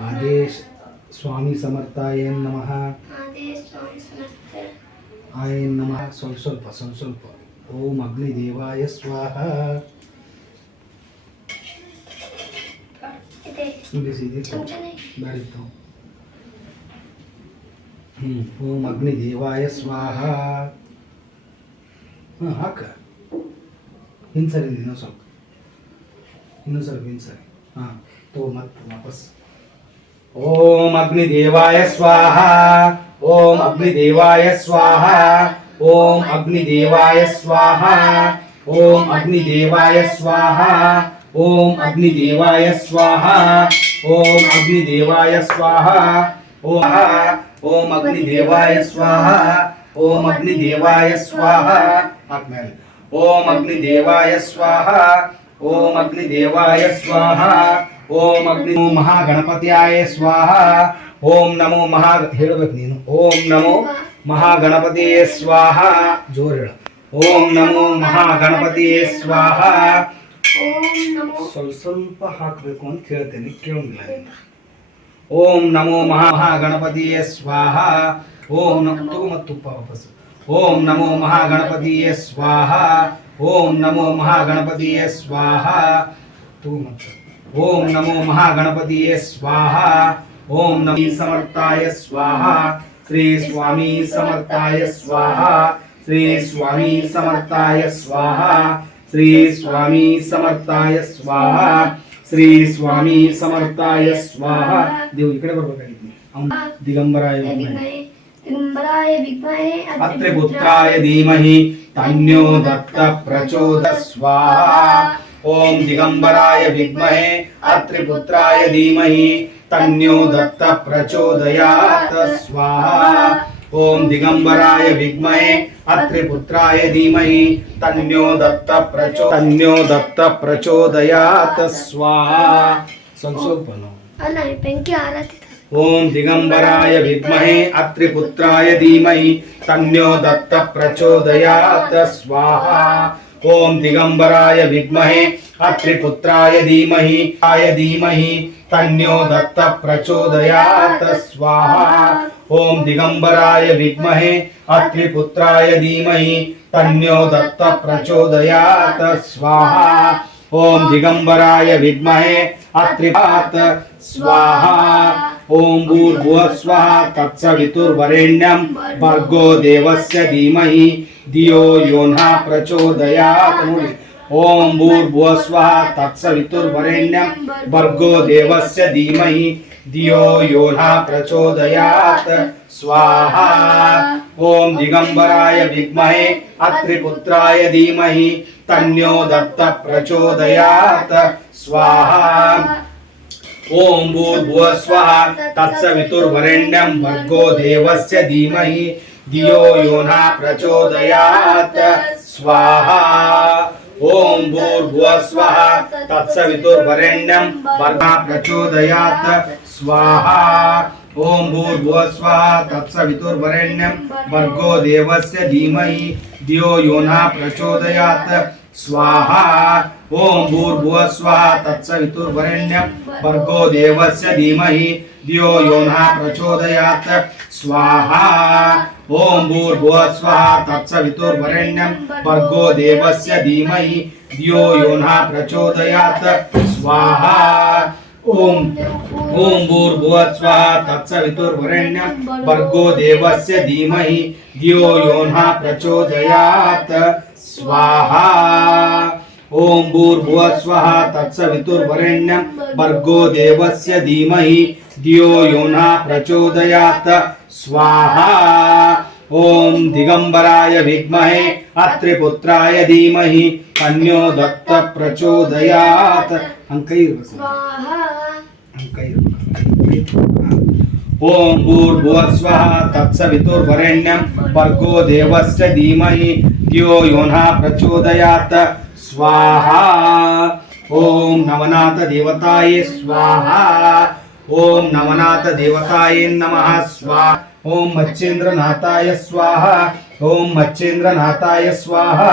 आदेश स्वामी समर्थाय नमः आय नमः ಸ್ವಲ್ಪ ಸ್ವಲ್ಪ ओम अग्निदेवाय स्वाहा ओम अग्निदेवाय स्वाहा हाक हिंसरी ಇನ್ನೊಂದು तो मत वापस ओम अग्निदेवाय स्वाहा ओम अग्निदेवाय स्वाहा ओम अग्निदेवाय स्वाहा ओम अग्निदेवाय स्वाहा ओम अग्निदेवाय स्वाहा ओम अग्निदेवाय स्वाहा ओम अग्निदेवाय स्वाहा ओम अग्निदेवाय स्वाहा ओम अग्निदेवाय स्वाहा ओम अग्निदेवाय स्वाहा ओम अग्नि महागणपत्याय स्वाहा ओम नमो महा ಹೇಳಬೇಕು ನೀನು ओम नमो महागणपतिये स्वाहा जोर ಹೇಳು ओम नमो महागणपतिये स्वाहा ओम नमो ಸ್ವಲ್ಪ ಹಾಕಬೇಕು ಅಂತ ಹೇಳ್ತೇನೆ ಕೇಳೋದಿಲ್ಲ ओम नमो महागणपतिये स्वाहा ओम नमो ತುಪ್ಪ ವಾಪಸ್ ओम नमो महागणपतिये स्वाहा ओम नमो महागणपतिये स्वाहा तू मत ओम नमो महागणपतिये स्वाहा ओम नमो समर्थाय स्वाहा श्री स्वामी समर्थाय स्वाहा श्री स्वामी समर्थाय स्वाहा श्री स्वामी समर्थाय स्वाहा श्री स्वामी समर्थाय स्वाहा देव इकडे बरಬೇಕಾಗಿತ್ತು ಅವನು दिगंबराय विद्महे अत्रिपुत्राय धीमहि तन्नो दत्त प्रचोदयात् स्वाहा ओम दिगंबराय विद्महे अत्रिपुत्राय धीमहि तन्नो दत्त प्रचोदयात् स्वाहा ओम दिगंबराय विद्महे अत्रिपुत्राय धीमहि तन्नो दत्त प्रचोदयात् स्वाहा संसोपनो अल्लाह पेंकी आरती ओम दिगंबराय विद्महे अत्रिपुत्राय धीमहि तन्नो दत्त प्रचोदयात् स्वाहा ओम दिगंबराय विद्महे अत्रिपुत्राय धीमहि तन्नो दत्त प्रचोदयात् स्वाहा ओम दिगंबराय विद्महे अत्रिपुत्राय धीमहि तन्नो दत्त प्रचोदयात् स्वाहा ओम दिगंबराय विद्महे अत्रिपात स्वाहा ओम भूर्भुवस्वः तत्सवितुर्वरेण्यं भर्गो देवस्य धीमहि धियो यो नः प्रचोदयात् ओम भूर्भुवस्वः तत्सवितुर्वरेण्यं भर्गो देवस्य धीमहि धियो यो नः प्रचोदयात् स्वाहा ओम दिगंबराय विद्महे अत्रिपुत्राय धीमहि तन्नो दत्त प्रचोदयात् स्वाहा ओम भूर्भुवस्वः तत्सवितुर्वरेण्यं भर्गो देवस्य धीमहि धियो यो नः प्रचोदयात् स्वाहा ओम भूर्भुवस्वः तत्सवितुर्वरेण्यं भर्गो प्रचोदयात् स्वाहा ओम भूर्भुवस्वः तत्सवितुर्वरेण्यं भर्गो देवस्य धीमहि धियो यो नः प्रचोदयात् स्वाहा ओम भूर्भुवस्वः तत्सवितुर्वरेण्यं भर्गो देवस्य धीमहि धियो यो नः प्रचोदयात् स्वाहा ओम भूर्भुवस्वः तत्सवितुर्वरेण्यं भर्गो देवस्य धीमहि धियो यो नः प्रचोदयात् स्वाहा ओम भूर्भुवस्वः तत्सवितुर्वरेण्यं भर्गो देवस्य धीमहि धियो यो नः प्रचोदयात् स्वाहा ओम भूर्भुवस्वः तत्सवितुर्वरेण्यं भर्गो देवस्य धीमहि धियो यो नः प्रचोदयात् स्वाहा ओम दिगंबराय विद्महे अत्रिपुत्राय धीमहि तन्नो दत्त प्रचोदयात् ओम भूर्भुवस्वः तत्सवितुर्वरेण्यं भर्गो देवस्य धीमहि धियो यो नः प्रचोदयात् स्वाहा ओम नवनाथ देवताय स्वाहा ओम नवनाथ देवताय नमः स्वाहा ओम मच्छेंद्रनाथाय स्वाहा ओम मच्छेंद्रनाथाय स्वाहा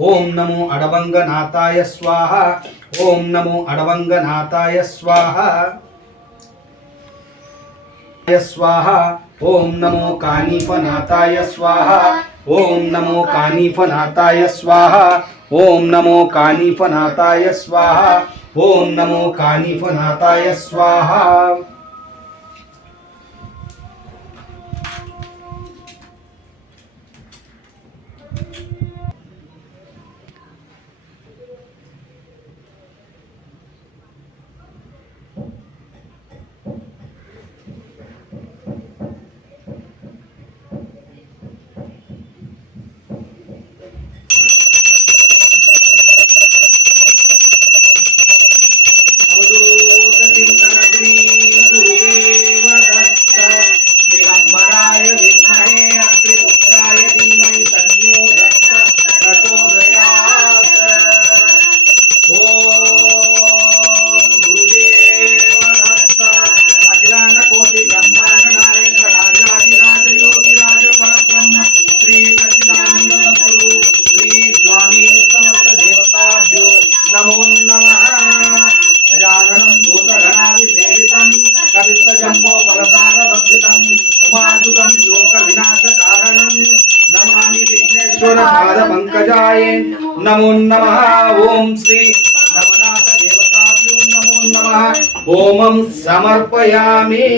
ఓం నమో అడవంగనాథాయ స్వాహ ఓం నమో అడవంగనాథాయ స్వాహ స్వాహ ఓం నమో కానీఫనాథాయ స్వాహ ఓం నమో కానీఫనాథాయ స్వాహ ఓం నమో కానీఫనాథాయ స్వాహ ఓం నమో కానీఫనాథాయ స్వాహ नमो नमः गजाननं भूतगणादिसेवितं कवित्वजम्बो फलसारभक्षितम् उमासुतं लोकविनाशकारणं नमामि विघ्नेश्वरपादपङ्कजाय नमो नमः ॐ श्री नवनाथ देवताभ्यो नमो नमः होमं समर्पयामि।